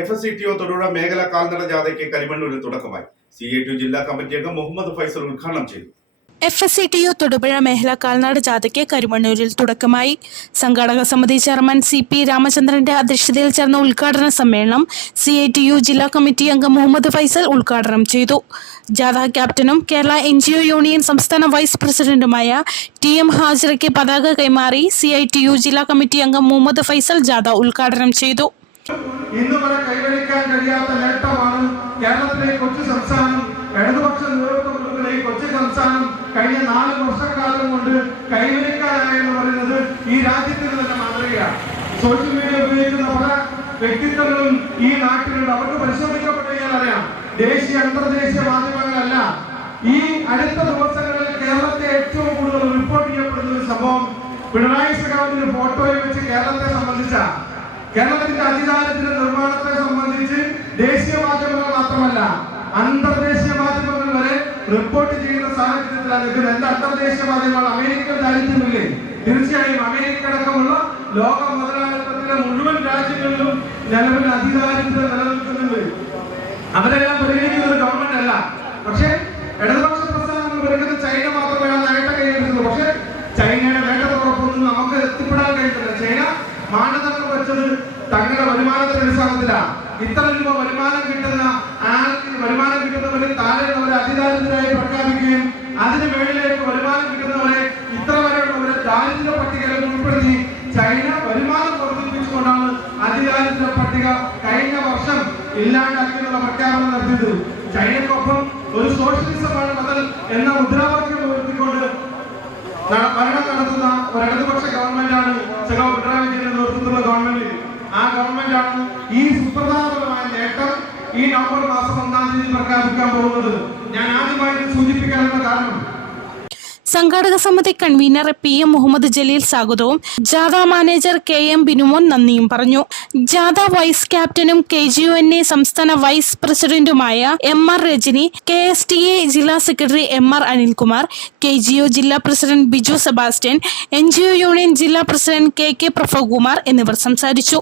F S C T O Thodupuzha മേഖല കാൽനട ജാഥയ്ക്ക് കരിമണ്ണൂരിൽ തുടക്കമായി. സി എ ടി ജില്ലാ കമ്മിറ്റി അംഗം മുഹമ്മദ് ഫൈസൽ ഉദ്ഘാടനം ചെയ്തു. F S C T O Thodupuzha മേഖല കാൽനാട് ജാഥയ്ക്ക് കരിമണ്ണൂരിൽ തുടക്കമായി. സംഘാടക സമിതി ചെയർമാൻ സി പി രാമചന്ദ്രന്റെ അധ്യക്ഷതയിൽ ചേർന്ന ഉദ്ഘാടന സമ്മേളനം സി ഐ ടി യു ജില്ലാ കമ്മിറ്റി അംഗം മുഹമ്മദ് ഫൈസൽ ഉദ്ഘാടനം ചെയ്തു. ജാഥ ക്യാപ്റ്റനും Kerala N G O union സംസ്ഥാന വൈസ് പ്രസിഡന്റുമായ ടി എം ഹാജിറയ്ക്ക് പതാക കൈമാറി സി ഐ ടി യു ജില്ലാ കമ്മിറ്റി അംഗം മുഹമ്മദ് ഫൈസൽ ജാഥ ഉദ്ഘാടനം ചെയ്തു. ഇന്ന് വരെ കൈവരിക്കാൻ കഴിയാത്ത നേട്ടമാണ് കേരളത്തിലെ കൊച്ചു സംസ്ഥാനം ഇടതുപക്ഷ നേതൃത്വം കൊച്ചു സംസ്ഥാനം കഴിഞ്ഞ നാല് വർഷക്കാലം കൊണ്ട് കൈവരിക്കാനായെന്ന് പറയുന്നത് ഈ രാജ്യത്തിന് തന്നെ മാതൃകയാണ്. സോഷ്യൽ മീഡിയ ഉപയോഗിക്കുന്ന പല വ്യക്തിത്വങ്ങളും ഈ നാട്ടിലുണ്ട്. അവർക്ക് പരിശോധിക്കപ്പെട്ടു കഴിഞ്ഞാൽ അറിയാം. ദേശീയ അന്തർദേശീയ മാധ്യമങ്ങളല്ല. ഈ അടുത്ത ദിവസങ്ങളിൽ കേരളത്തെ ഏറ്റവും കൂടുതൽ റിപ്പോർട്ട് ചെയ്യപ്പെടുന്ന ഒരു സംഭവം പിണറായി സഖാവിന്റെ ഫോട്ടോയെ വെച്ച് കേരളത്തെ സംബന്ധിച്ച കേരളത്തിന്റെ അധികാരത്തിന്റെ നിർമ്മാണത്തെ സംബന്ധിച്ച് ദേശീയ മാധ്യമങ്ങൾ മാത്രമല്ല അന്തർദേശീയ മാധ്യമങ്ങൾ വരെ റിപ്പോർട്ട് ചെയ്യുന്ന സാഹചര്യത്തിലാണ് നിൽക്കുന്നത് എന്ത് അന്തർദേശീയ മാധ്യമങ്ങൾ അമേരിക്കൻ ദാരിദ്ര്യമില്ലേ? തീർച്ചയായും അമേരിക്ക അടക്കമുള്ള ലോക മുതലാളിത്തത്തിലെ മുഴുവൻ രാജ്യങ്ങളിലും നിലവിൽ അധികാരത്തിൽ നിലനിൽക്കുന്നുണ്ട്. അവരെല്ലാം പരിഗണിക്കുന്നത് ഗവൺമെന്റ് അല്ല. തങ്ങളുടെ വരുമാനത്തിന്റെ അടിസ്ഥാനത്തിലാണ് ഇത്ര രൂപ വരുമാനം കിട്ടുന്ന വരുമാനം കിട്ടുന്നവരെ താഴെയുള്ളവരെ അധികാരത്തിനായി പ്രഖ്യാപിക്കുകയും അതിന് മേളിലേക്ക് വരുമാനം കിട്ടുന്നവരെ ഇത്ര വരെയുള്ളവരെ ദാരിദ്ര്യ പട്ടികയിൽ ഉൾപ്പെടുത്തി ചൈന വരുമാനം വർദ്ധിപ്പിച്ചുകൊണ്ടാണ് അധികാരത്തിന്റെ പട്ടിക കഴിഞ്ഞ വർഷം ഇല്ലാണ്ടാക്കിയുള്ള പ്രഖ്യാപനം നടത്തിയത്. ചൈനക്കൊപ്പം ഒരു സോഷ്യലിസമാണ് ബദൽ എന്ന മുദ്രാവാക്യം ഉയർത്തിക്കൊണ്ട് ഭരണം നടത്തുന്ന ഒരു ഇടതുപക്ഷ ഗവൺമെന്റാണ് ചില പിണറായി ഈ നവംബർ മാസം ഒന്നാം തീയതി പ്രഖ്യാപിക്കാൻ പോകുന്നത് ഞാൻ ആദ്യമായിട്ട് സൂചിപ്പിക്കാനുള്ള കാരണം. സംഘാടക സമിതി convener P M Muhammad Jaleel സ്വാഗതവും ജാഥ മാനേജർ കെ എം ബിനുമോൻ നന്ദിയും പറഞ്ഞു. ജാഥ വൈസ് ക്യാപ്റ്റനും K G U N A സംസ്ഥാന വൈസ് പ്രസിഡന്റുമായ M R Rajani K S T A ജില്ലാ secretary M R Anilkumar K G O ജില്ലാ president Biju Sebastian N G O union ജില്ലാ president K K Prafakumar എന്നിവർ സംസാരിച്ചു.